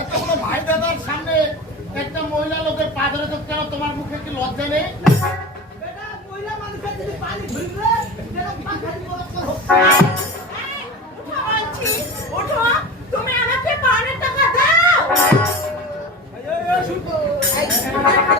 এতগুলো ভাই দাদার সামনে একটা মহিলা লোকের পা ধরে তো কেন তোমার মুখে কি লজ্জা নেই বেটা মহিলা মানুষের যদি পানি ধরবে 愛してるな。